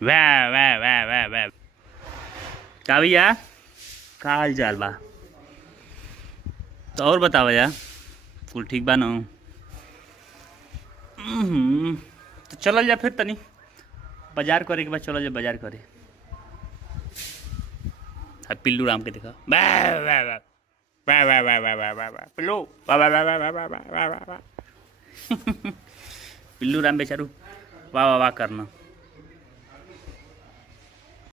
वाह वाह वाह वाह वाह। का भैया, का हाल चाल बा? तो और बतावा यार, कुल ठीक बा न? तो चलल जा फिर तनी बाजार करे के बाद, चलल जा बाजार करे। हाँ, पिल्लू राम के देखा, वाह वाह वाह वाह वाह वाह वाह वाह वाह वाह, पिल्लू वाह वाह वाह वाह वाह वाह वाह वाह वाह वाह। पिल्लू राम बेचारू वाह वाह वाह करना।